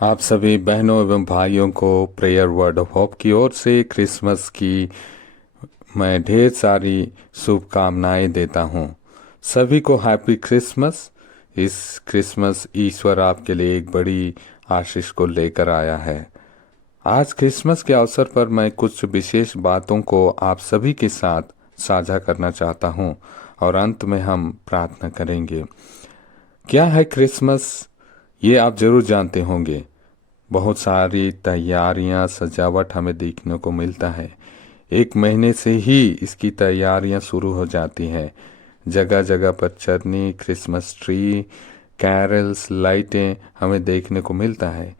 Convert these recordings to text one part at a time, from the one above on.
आप सभी बहनों एवं भाइयों को प्रेयर वर्ड ऑफ होप की ओर से क्रिसमस की मैं ढेर सारी शुभकामनाएं देता हूं। सभी को हैप्पी क्रिसमस। इस क्रिसमस ईश्वर आपके लिए एक बड़ी आशीष को लेकर आया है। आज क्रिसमस के अवसर पर मैं कुछ विशेष बातों को आप सभी के साथ साझा करना चाहता हूं और अंत में हम प्रार्थना करेंगे। क्या है क्रिसमस? ये आप जरूर जानते होंगे। बहुत सारी तैयारियां, सजावट हमें देखने को मिलता है। एक महीने से ही इसकी तैयारियां शुरू हो जाती हैं। जगह जगह पर चरनी, क्रिसमस ट्री, कैरल्स, लाइटें हमें देखने को मिलता है।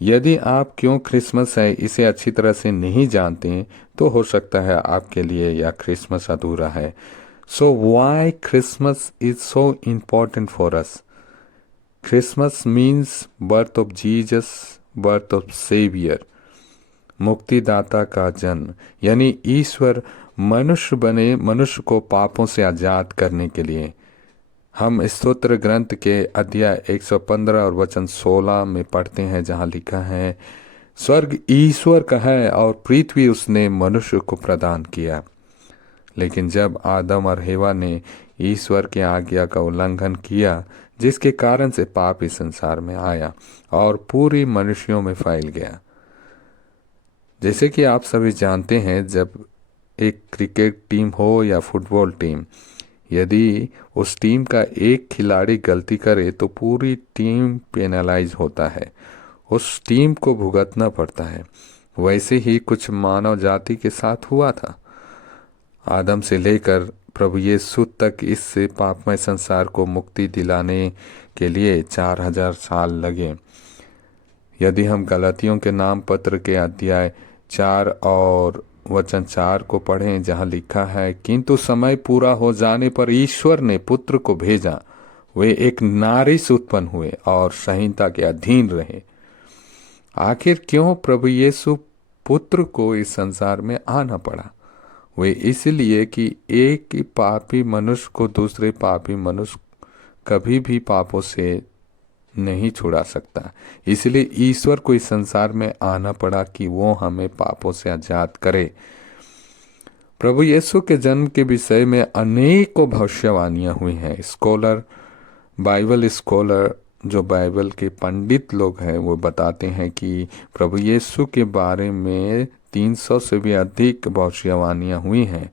यदि आप क्यों क्रिसमस है इसे अच्छी तरह से नहीं जानते तो हो सकता है आपके लिए यह क्रिसमस अधूरा है। So why Christmas is so important for us? Christmas means birth of Jesus, birth of saviour, मुक्तिदाता का जन्म। यानी ईश्वर मनुष्य बने, मनुष्य को पापों से आजाद करने के लिए। हम स्तोत्र ग्रंथ के अध्याय 115 और वचन 16 में पढ़ते हैं, जहाँ लिखा है, स्वर्ग ईश्वर का है और पृथ्वी उसने मनुष्य को प्रदान किया। लेकिन जब आदम और हेवा ने ईश्वर की आज्ञा का उल्लंघन किया, जिसके कारण से पाप इस संसार में आया और पूरी मनुष्यों में फैल गया। जैसे कि आप सभी जानते हैं, जब एक क्रिकेट टीम हो या फुटबॉल टीम, यदि उस टीम का एक खिलाड़ी गलती करे तो पूरी टीम पेनलाइज होता है, उस टीम को भुगतना पड़ता है। वैसे ही कुछ मानव जाति के साथ हुआ था। आदम से लेकर प्रभु यीशु तक इस पापमय संसार को मुक्ति दिलाने के लिए 4000 साल लगे। यदि हम गलतियों के नाम पत्र के अध्याय 4 और वचन 4 को पढ़ें, जहाँ लिखा है, किंतु समय पूरा हो जाने पर ईश्वर ने पुत्र को भेजा, वे एक नारी से उत्पन्न हुए और संहिता के अधीन रहे। आखिर क्यों प्रभु यीशु पुत्र को इस संसार में आना पड़ा? वे इसलिए कि एक ही पापी मनुष्य को दूसरे पापी मनुष्य कभी भी पापों से नहीं छुड़ा सकता। इसलिए ईश्वर को इस संसार में आना पड़ा कि वो हमें पापों से आजाद करे। प्रभु यीशु के जन्म के विषय में अनेकों भविष्यवाणियां हुई हैं। बाइबल स्कॉलर, जो बाइबल के पंडित लोग हैं, वो बताते हैं कि प्रभु यीशु के बारे में 300 से भी अधिक भविष्यवाणियां हुई हैं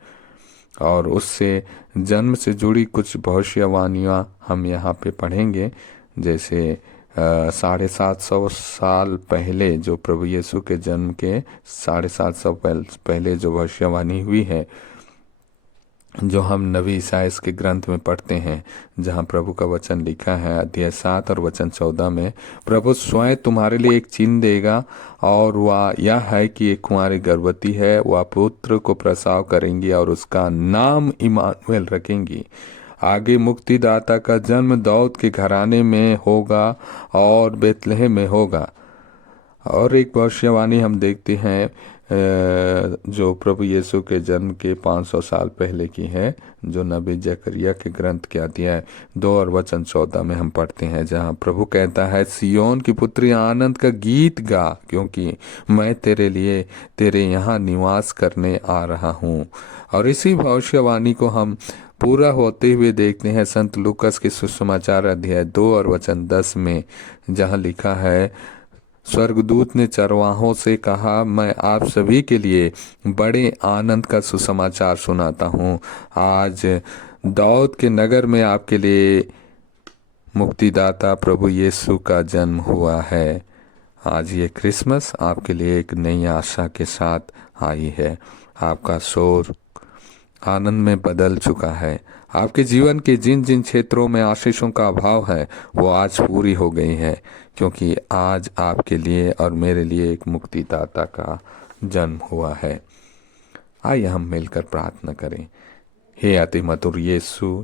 और उससे जन्म से जुड़ी कुछ भविष्यवाणियां हम यहाँ पे पढ़ेंगे। जैसे 750 साल पहले, जो प्रभु यीशु के जन्म के 750 पहले जो भविष्यवाणी हुई है, जो हम नबी ईसाइयाह के ग्रंथ में पढ़ते हैं, जहाँ प्रभु का वचन लिखा है अध्याय 7 और वचन 14 में, प्रभु स्वयं तुम्हारे लिए एक चिन्ह देगा और वह यह है कि एक कुंवारी गर्भवती है, वह पुत्र को प्रसव करेंगी और उसका नाम इमानुएल रखेंगी। आगे मुक्तिदाता का जन्म दाऊद के घराने में होगा और बेतलहम में होगा। और एक भविष्यवाणी हम देखते हैं जो प्रभु यीशु के जन्म के 500 साल पहले की है, जो नबी जकरिया के ग्रंथ के अध्याय 2 और वचन 14 में हम पढ़ते हैं, जहां प्रभु कहता है, सियोन की पुत्री आनंद का गीत गा, क्योंकि मैं तेरे लिए तेरे यहाँ निवास करने आ रहा हूँ। और इसी भविष्यवाणी को हम पूरा होते हुए देखते हैं संत लूकस के सुसमाचार अध्याय 2 और वचन 10 में, जहाँ लिखा है, स्वर्गदूत ने चरवाहों से कहा, मैं आप सभी के लिए बड़े आनंद का सुसमाचार सुनाता हूँ। आज दाऊद के नगर में आपके लिए मुक्तिदाता प्रभु यीशु का जन्म हुआ है। आज ये क्रिसमस आपके लिए एक नई आशा के साथ आई है। आपका शोर आनंद में बदल चुका है। आपके जीवन के जिन जिन क्षेत्रों में आशीषों का अभाव है, वो आज पूरी हो गई है, क्योंकि आज आपके लिए और मेरे लिए एक मुक्तिदाता का जन्म हुआ है। आइए हम मिलकर प्रार्थना करें। हे अति मधुर यीशु,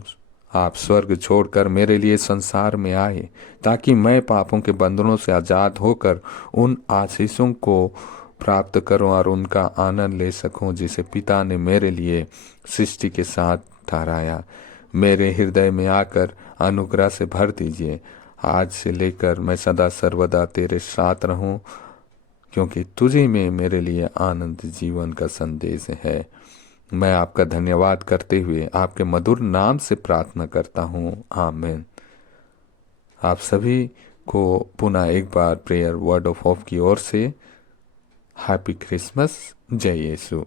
आप स्वर्ग छोड़कर मेरे लिए संसार में आए, ताकि मैं पापों के बंधनों से आजाद होकर उन आशीषों को प्राप्त करूं और उनका आनंद ले सकूं, जिसे पिता ने मेरे लिए सृष्टि के साथ ठहराया। मेरे हृदय में आकर अनुग्रह से भर दीजिए। आज से लेकर मैं सदा सर्वदा तेरे साथ रहूं, क्योंकि तुझी में मेरे लिए आनंद जीवन का संदेश है। मैं आपका धन्यवाद करते हुए आपके मधुर नाम से प्रार्थना करता हूँ, आमीन। आप सभी को पुनः एक बार प्रेयर वर्ड ऑफ होप की ओर से हैप्पी क्रिसमस। जय यीशु।